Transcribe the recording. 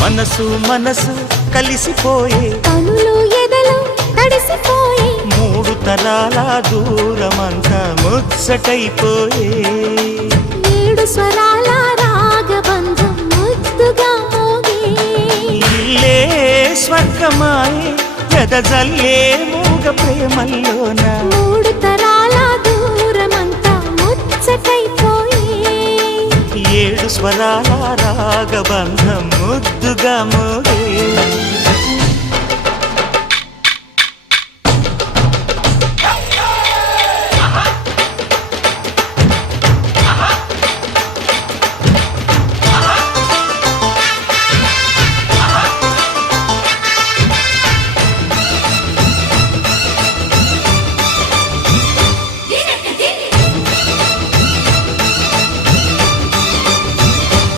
మనసు మనసు కలిసిపోయే కనులు ఎదలు తడిసిపోయే మూడు తరాల దూరమంతా ముచ్చటైపోయే ఏడు స్వరాల రాగబంధం ముద్దుగా మోగే ఇల్లే స్వర్గమాయే ఎదజల్లే మూగ ప్రేమల్లోన మూడు తరాల దూరమంతా ముచ్చటైపోయే ఏడు స్వరాల రాగబంధం ముద్దుగా మోగే